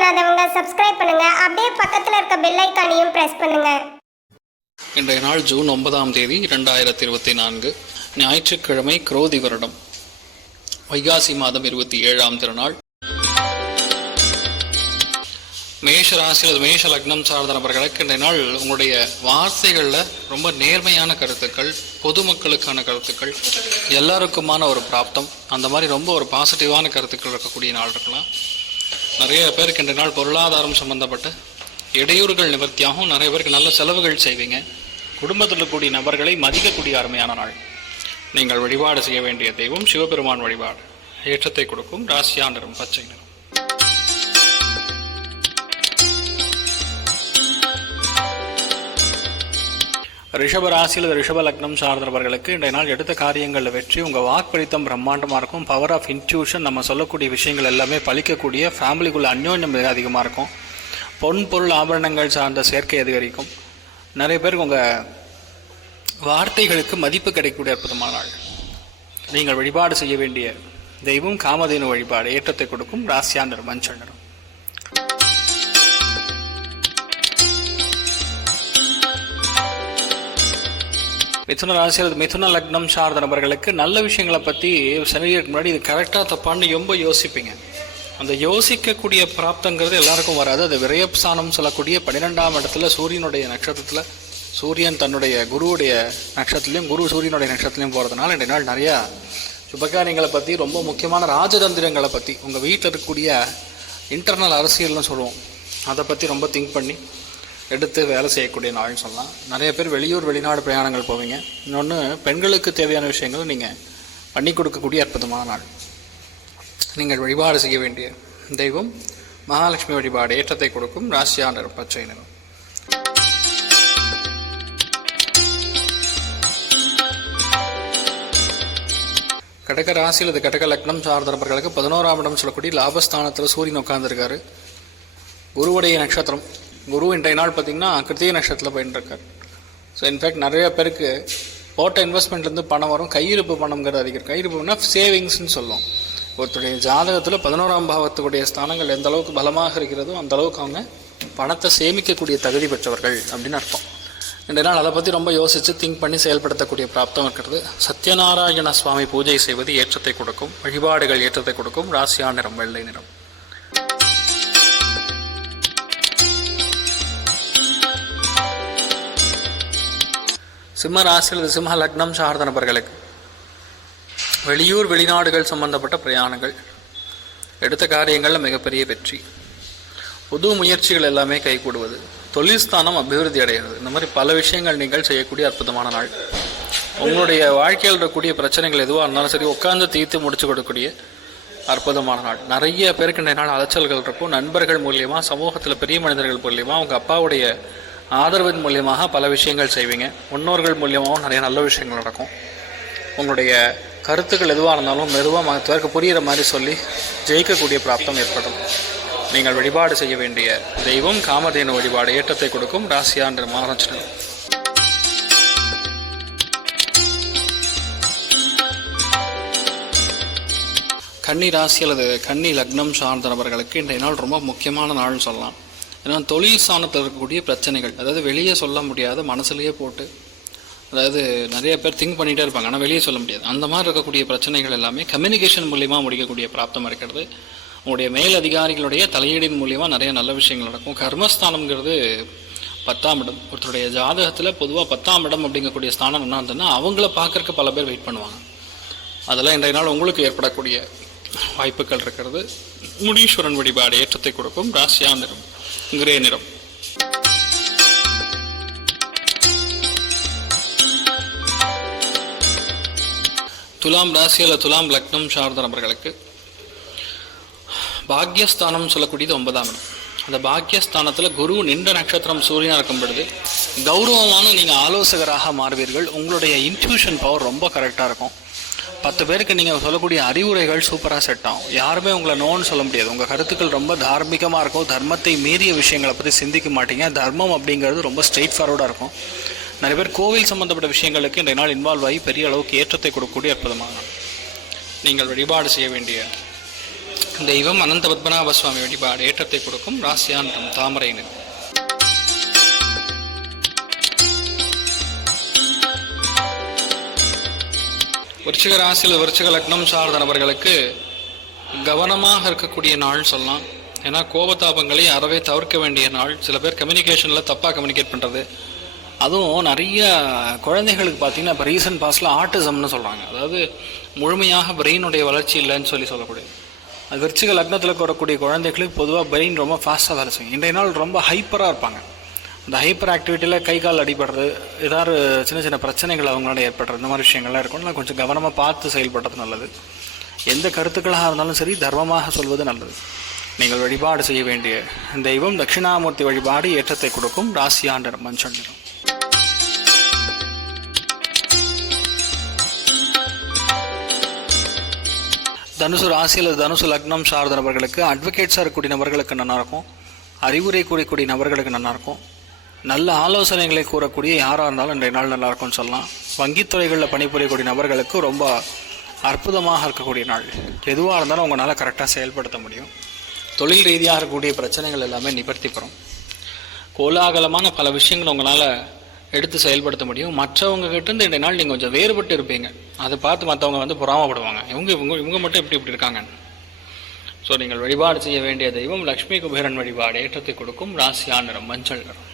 பண்ணாதவங்க சப்ஸ்கிரைப் பண்ணுங்க. அப்படியே பக்கத்தில் இருக்க பெல் ஐக்கானையும் பிரஸ் பண்ணுங்க. இன்றைய நாள் ஜூன் ஒன்பதாம் தேதி இரண்டாயிரத்தி இருபத்தி நான்கு ஞாயிற்றுக்கிழமை குரோதி வருடம். வைகாசி மாதம் இருபத்தி ஏழாம் திருநாள். மேஷ ராசி அல்லது மேஷ லக்னம் சார்ந்த நபர்களுக்கு இன்றைய நாள் உங்களுடைய வார்த்தைகளில் ரொம்ப நேர்மையான கருத்துக்கள் பொதுமக்களுக்கான கருத்துக்கள் எல்லாருக்குமான ஒரு பிராப்தம் அந்த மாதிரி ரொம்ப ஒரு பாசிட்டிவான கருத்துக்கள் இருக்கக்கூடிய நாள் இருக்கலாம். நிறைய பேருக்கு இன்றைய நாள் பொருளாதாரம் சம்பந்தப்பட்ட இடையூறுகள் நிவர்த்தியாகவும் நிறைய பேருக்கு நல்ல செலவுகள் செய்வீங்க. குடும்பத்தில் கூடிய நபர்களை மதிக்கக்கூடிய அருமையான நாள். நீங்கள் வழிபாடு செய்ய வேண்டிய தெய்வம் சிவபெருமான் வழிபாடு. ஏற்றத்தை கொடுக்கும். ராசியா நிறம் பச்சை நிறம். ரிஷப ராசியில் ரிஷப லக்னம் சார்ந்தவர்களுக்கு இன்றைய நாள் எடுத்த காரியங்களில் வெற்றி உங்கள் வாக்களித்தம் பிரம்மாண்டமாக இருக்கும். பவர் ஆஃப் இன்ட்யூஷன் நம்ம சொல்லக்கூடிய விஷயங்கள் எல்லாமே பழிக்கக்கூடிய ஃபேமிலிக்குள்ள அந்யோன்யம் மிக அதிகமாக இருக்கும். பொன் பொருள் ஆபரணங்கள் சார்ந்த சேர்க்கை அதிகரிக்கும். நிறைய பேருக்கு உங்கள் வார்த்தைகளுக்கு மதிப்பு கிடைக்கக்கூடிய அற்புதமான நாள். நீங்கள் வழிபாடு செய்ய வேண்டிய தெய்வம் காமதேனு வழிபாடு ஏற்றத்தை கொடுக்கும் ராசியா மஞ்சள் நிறம். மிதுன ராசி அல்லது மிதுன லக்னம் சார்ந்த நபர்களுக்கு நல்ல விஷயங்களை பற்றி சனிக்கு முன்னாடி இது கரெக்டாக தப்பான்னு ரொம்ப யோசிப்பீங்க. அந்த யோசிக்கக்கூடிய பிராப்தங்கிறது எல்லாருக்கும் வராது. அது விரயப்சானம் சொல்லக்கூடிய பன்னிரெண்டாம் இடத்துல சூரியனுடைய நட்சத்திரத்தில் சூரியன் தன்னுடைய குருவுடைய நட்சத்திரத்திலையும் குரு சூரியனுடைய நட்சத்திரத்திலையும் போகிறதுனால இன்றைய நாள் நிறையா சுபகாரியங்களை பற்றி ரொம்ப முக்கியமான ராஜதந்திரங்களை பற்றி உங்கள் வீட்டில் இருக்கக்கூடிய இன்டர்னல் அரசியல்னு சொல்லுவோம். அதை பற்றி ரொம்ப திங்க் பண்ணி எடுத்து வேலை செய்யக்கூடிய நாள்னு சொல்லலாம். நிறைய பேர் வெளியூர் வெளிநாடு பிரயாணங்கள் போவீங்க. இன்னொன்று பெண்களுக்கு தேவையான விஷயங்கள் நீங்கள் பண்ணி கொடுக்கக்கூடிய அற்புதமான நாள். நீங்கள் வழிபாடு செய்ய வேண்டிய தெய்வம் மகாலட்சுமி வழிபாடு ஏற்றத்தை கொடுக்கும் ராசியா நிறம் பச்சை நிறம் கடக ராசியில் இது கடக லக்னம் சார்ந்த நபர்களுக்கு பதினோராம் இடம் சொல்லக்கூடிய லாபஸ்தானத்தில் சூரியன் உட்கார்ந்துருக்காரு. குருவுடைய நட்சத்திரம் குரு இன்றைய நாள் பார்த்தீங்கன்னா கிருத்திகை நட்சத்திரத்தில் போயின்னு ஸோ இன்ஃபேக்ட் நிறைய பேருக்கு போட்ட இன்வெஸ்ட்மெண்ட்லேருந்து பணம் வரும். கையிருப்பு பணம்ங்கிறது அதிகம். கையிருப்புனா சேவிங்ஸ்னு சொல்லுவோம். ஒருத்தருடைய ஜாதகத்தில் பதினோராம் பாவத்துக்குடைய ஸ்தானங்கள் எந்த அளவுக்கு பலமாக இருக்கிறதோ அந்த அளவுக்கு அவங்க பணத்தை சேமிக்கக்கூடிய தகுதி பெற்றவர்கள் அப்படின்னு அர்த்தம். ரெண்டு நாள் அதை பற்றி ரொம்ப யோசித்து திங்க் பண்ணி செயல்படுத்தக்கூடிய பிராப்தம் இருக்கிறது. சத்யநாராயண சுவாமி பூஜை செய்வது ஏற்றத்தை கொடுக்கும். வழிபாடுகள் ஏற்றத்தை கொடுக்கும். ராசியா நிறம் வெள்ளை நிறம். சிம்ம ராசி அல்லது சிம்ம லக்னம் சார்ந்த நபர்களுக்கு வெளியூர் வெளிநாடுகள் சம்பந்தப்பட்ட பிரயாணங்கள் எடுத்த காரியங்களில் மிகப்பெரிய வெற்றி. புது முயற்சிகள் எல்லாமே கைகூடுவது தொழில் ஸ்தானம் அபிவிருத்தி அடைகிறது. இந்த மாதிரி பல விஷயங்கள் நீங்கள் செய்யக்கூடிய அற்புதமான நாள். உங்களுடைய வாழ்க்கையில் இருக்கக்கூடிய பிரச்சனைகள் எதுவாக இருந்தாலும் சரி உட்காந்து தீர்த்து முடிச்சு கொடுக்கக்கூடிய அற்புதமான நாள். நிறைய பேருக்கு இந்த நாள் அலைச்சல்கள் இருக்கும். நண்பர்கள் மூலியமாக சமூகத்தில் பெரிய மனிதர்கள் மூலியமாக அவங்க அப்பாவுடைய ஆதரவின் மூலியமாக பல விஷயங்கள் செய்வீங்க. முன்னோர்கள் மூலியமாகவும் நிறைய நல்ல விஷயங்கள் நடக்கும். உங்களுடைய கருத்துக்கள் எதுவாக இருந்தாலும் மெதுவாக மற்ற புரிகிற மாதிரி சொல்லி ஜெயிக்கக்கூடிய பிராப்தம் ஏற்படும். நீங்கள் வழிபாடு செய்ய வேண்டிய தெய்வம் காமதேனு வழிபாடு ஏற்றத்தை கொடுக்கும் ராசியாண்டு மகாராஷ்டிரம் கன்னி ராசி அல்லது கன்னி லக்னம் சார்ந்த நபர்களுக்கு இன்றைய நாள் ரொம்ப முக்கியமான நாள்னு சொல்லலாம். ஏன்னா தொழில் ஸ்தானத்தில் இருக்கக்கூடிய பிரச்சனைகள் அதாவது வெளியே சொல்ல முடியாத மனசுலேயே போட்டு அதாவது நிறைய பேர் திங்க் பண்ணிகிட்டே இருப்பாங்க ஆனால் வெளியே சொல்ல முடியாது. அந்த மாதிரி இருக்கக்கூடிய பிரச்சனைகள் எல்லாமே கம்யூனிகேஷன் மூலியமா முடிக்கக்கூடிய பிராப்தம் இருக்கிறது. உங்களுடைய மேல் அதிகாரிகளுடைய தலையீடின் மூலியமா நிறைய நல்ல விஷயங்கள் நடக்கும். கர்மஸ்தானம்ங்கிறது பத்தாம் இடம். ஒருத்தருடைய ஜாதகத்தில் பொதுவாக பத்தாம் இடம் அப்படிங்கக்கூடிய ஸ்தானம் என்ன இருந்ததுன்னா அவங்கள பார்க்கறக்கு பல பேர் வெயிட் பண்ணுவாங்க. அதெல்லாம் இன்றைய நாள் உங்களுக்கு ஏற்படக்கூடிய வாய்ப்புகள் இருக்கிறது. முனீஸ்வரன் வழிபாடு ஏற்றத்தை கொடுக்கும். ராசியா நிறம் கிரே நிறம். துலாம் ராசி அல்ல துலாம் லக்னம் சார்ந்த நபர்களுக்கு பாக்யஸ்தானம் சொல்லக்கூடியது ஒன்பதாம் இடம். அந்த பாக்யஸ்தானத்தில் குரு நின்ற நட்சத்திரம் சூரியனாக இருக்கும் பொழுது கௌரவமான நீங்கள் ஆலோசகராக மாறுவீர்கள். உங்களுடைய இன்ட்யூஷன் பவர் ரொம்ப கரெக்டாக இருக்கும். பத்து பேருக்கு நீங்கள் சொல்லக்கூடிய அறிவுரைகள் சூப்பராக செட் ஆகும். யாருமே உங்களை நோன்னு சொல்ல முடியாது. உங்கள் கருத்துக்கள் ரொம்ப தார்மீகமாக இருக்கும். தர்மத்தை மீறிய விஷயங்களை பற்றி சிந்திக்க மாட்டீங்க. தர்மம் அப்படிங்கிறது ரொம்ப ஸ்ட்ரெயிட் ஃபார்வர்டாக இருக்கும். நிறைய பேர் கோவில் சம்மந்தப்பட்ட விஷயங்களுக்கு இன்றைய நாள் இன்வால்வ் ஆகி பெரிய அளவுக்கு ஏற்றத்தை கொடுக்கக்கூடிய அற்புதமான நீங்கள் வழிபாடு செய்ய வேண்டிய தெய்வம் அனந்த பத்மநாப சுவாமி வழிபாடு ஏற்றத்தை கொடுக்கும் ராசியான் தாமரையினர் விருச்சிக ராசியில் விருச்சிக லக்னம் சார்ந்த நபர்களுக்கு கவனமாக இருக்கக்கூடிய நாள் சொல்லலாம். ஏன்னா கோபதாபங்களை அறவே தவிர்க்க வேண்டிய நாள். சில பேர் கம்யூனிகேஷனில் தப்பாக கம்யூனிகேட் பண்ணுறது அதுவும் நிறைய குழந்தைகளுக்கு பார்த்தீங்கன்னா இப்போ ரீசன்ட் பாஸ்டில் ஆர்டிசம்னு சொல்கிறாங்க அதாவது முழுமையாக பிரெயினுடைய வளர்ச்சி இல்லைன்னு சொல்லி சொல்லக்கூடிய. அது விருச்சிக லக்னத்தில் வரக்கூடிய குழந்தைகளுக்கு பொதுவாக பிரெயின் ரொம்ப ஃபாஸ்ட்டாக வேலை செய்யும் இன்றைய நாள் ரொம்ப ஹைப்பராக இருப்பாங்க. இந்த ஹைப்பர் ஆக்டிவிட்டியில் கை கால் அடிபடுறது ஏதாவது சின்ன சின்ன பிரச்சனைகள் அவங்களால ஏற்படுறது இந்த மாதிரி விஷயங்கள்லாம் இருக்கும். நான் கொஞ்சம் கவனமாக பார்த்து செயல்படுறது நல்லது. எந்த கருத்துக்களாக இருந்தாலும் சரி தர்மமாக சொல்வது நல்லது. நீங்கள் வழிபாடு செய்ய வேண்டிய தெய்வம் தட்சிணாமூர்த்தி வழிபாடு ஏற்றத்தை கொடுக்கும் ராசியாண்டர் மஞ்சள் நிறம். தனுசு ராசியில் தனுசு லக்னம் சார்ந்த நபர்களுக்கு அட்வொகேட்ஸாக இருக்கக்கூடிய நபர்களுக்கு நல்லா இருக்கும் அறிவுரை கூறக்கூடிய நபர்களுக்கு நல்லா இருக்கும் நல்ல ஆலோசனைகளை கூறக்கூடிய யாராக இருந்தாலும் இன்றைய நாள் நல்லா இருக்கும்னு சொல்லலாம். வங்கித்துறைகளில் பணிபுரியக்கூடிய நபர்களுக்கு ரொம்ப அற்புதமாக இருக்கக்கூடிய நாள். எதுவாக இருந்தாலும் உங்களால் கரெக்டாக செயல்படுத்த முடியும். தொழில் ரீதியாக இருக்கக்கூடிய பிரச்சனைகள் எல்லாமே நிவர்த்தி பெறும் கோலாகலமான பல விஷயங்கள் உங்களால் எடுத்து செயல்படுத்த முடியும். மற்றவங்க கிட்டேருந்து இன்றைய நாள் நீங்கள் கொஞ்சம் வேறுபட்டு இருப்பீங்க. அதை பார்த்து மற்றவங்க வந்து பொறாமப்படுவாங்க. இவங்க இவங்க இவங்க மட்டும் எப்படி இப்படி இருக்காங்க? ஸோ நீங்கள் வழிபாடு செய்ய வேண்டிய தெய்வம் லக்ஷ்மி குபேரன் வழிபாடு ஏற்றத்தை கொடுக்கும் ராசியா நிறம் மஞ்சள் நிறம்.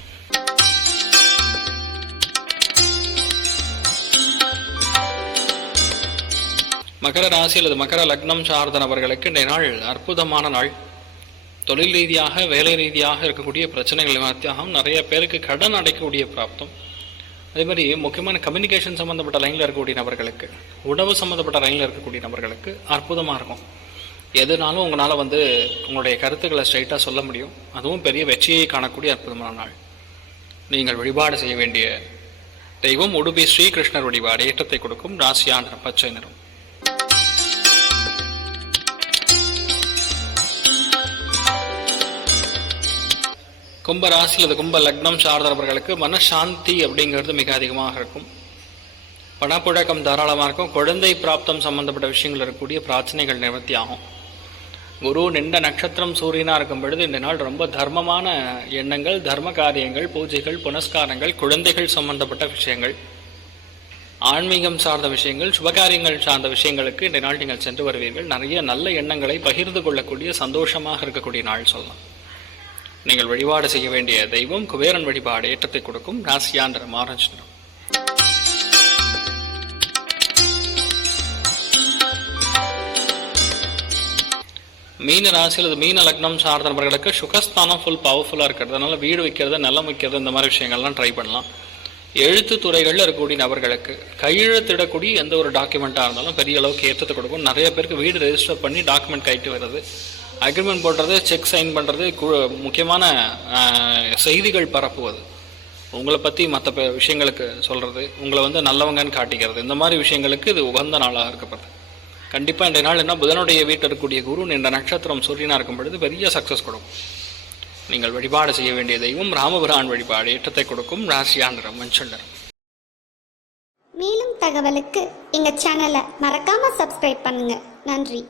மகர ராசி அல்லது மகர லக்னம் சார்ந்த நபர்களுக்கு இன்றைய நாள் அற்புதமான நாள். தொழில் ரீதியாக வேலை ரீதியாக இருக்கக்கூடிய பிரச்சனைகள் நிவர்த்தியாகும் நிறைய பேருக்கு கடன் அடைக்கக்கூடிய பிராப்தம். அதே மாதிரி முக்கியமான கம்யூனிகேஷன் சம்மந்தப்பட்ட லைனில் இருக்கக்கூடிய நபர்களுக்கு உணவு சம்மந்தப்பட்ட லைனில் இருக்கக்கூடிய நபர்களுக்கு அற்புதமாக இருக்கும். எதுனாலும் உங்களால் வந்து உங்களுடைய கருத்துக்களை ஸ்ட்ரைட்டாக சொல்ல முடியும். அதுவும் பெரிய வெற்றியை காணக்கூடிய அற்புதமான நாள். நீங்கள் வழிபாடு செய்ய வேண்டிய தெய்வம் உடுப்பி ஸ்ரீகிருஷ்ணர் வழிபாடு ஏற்றத்தை கொடுக்கும் ராசியான பச்சை நிறம். கும்ப ராசி அல்லது கும்ப லக்னம் சார்ந்தவர்களுக்கு மனசாந்தி அப்படிங்கிறது மிக அதிகமாக இருக்கும். பணப்புழக்கம் தாராளமாக இருக்கும். குழந்தை பிராப்தம் சம்பந்தப்பட்ட விஷயங்கள் இருக்கக்கூடிய பிரச்சனைகள் நிவர்த்தி ஆகும். குரு நின்ற நட்சத்திரம் சூரியனாக இருக்கும் பொழுது இந்த நாள் ரொம்ப தர்மமான எண்ணங்கள் தர்ம காரியங்கள் பூஜைகள் புனஸ்காரங்கள் குழந்தைகள் சம்பந்தப்பட்ட விஷயங்கள் ஆன்மீகம் சார்ந்த விஷயங்கள் சுபகாரியங்கள் சார்ந்த விஷயங்களுக்கு இந்த நாள் நீங்கள் சென்று வருவீர்கள். நிறைய நல்ல எண்ணங்களை பகிர்ந்து கொள்ளக்கூடிய சந்தோஷமாக இருக்கக்கூடிய நாள் சொல்லலாம். நீங்கள் வழிபாடு செய்ய வேண்டிய தெய்வம் குபேரன் வழிபாடு ஏற்றத்தை கொடுக்கும் ராசியாந்திர ஆரஞ்சு நிறம் மீன ராசி அல்லது மீன லக்னம் சார்ந்த நபர்களுக்கு சுகஸ்தானம் ஃபுல் பவர்ஃபுல்லாக இருக்கிறதுனால வீடு வைக்கிறது நிலம் வைக்கிறது இந்த மாதிரி விஷயங்கள்லாம் ட்ரை பண்ணலாம். எழுத்து துறைகளில் இருக்கக்கூடிய நபர்களுக்கு கையெழுத்திடக்கூடிய எந்த ஒரு டாக்குமெண்ட்டாக இருந்தாலும் பெரிய அளவுக்கு ஏற்றத்தை கொடுக்கும். நிறைய பேருக்கு வீடு ரெஜிஸ்டர் பண்ணி டாக்குமெண்ட் கைட்டு வருது அக்ரிமெண்ட் போடுறது செக் சைன் பண்ணுறது முக்கியமான செய்திகள் பரப்புவது. உங்களை பற்றி மற்ற விஷயங்களுக்கு சொல்கிறது உங்களை வந்து நல்லவங்கன்னு காட்டிக்கிறது. இந்த மாதிரி விஷயங்களுக்கு இது உகந்த நாளாக இருக்கப்படுது கண்டிப்பாக இன்றைய நாள் என்ன புதனுடைய வீட்டில் இருக்கக்கூடிய குரு இந்த நட்சத்திரம் சூரியனாக இருக்கும் பொழுது பெரிய சக்ஸஸ் கொடுக்கும். நீங்கள் வழிபாடு செய்ய வேண்டிய தெய்வம் ராமபிரான் வழிபாடு ஏற்றத்தை கொடுக்கும் ராசியா நிறம் மஞ்சள் நிறம் மேலும் தகவலுக்கு எங்கள் சேனலை மறக்காமல் சப்ஸ்கிரைப் பண்ணுங்கள் நன்றி.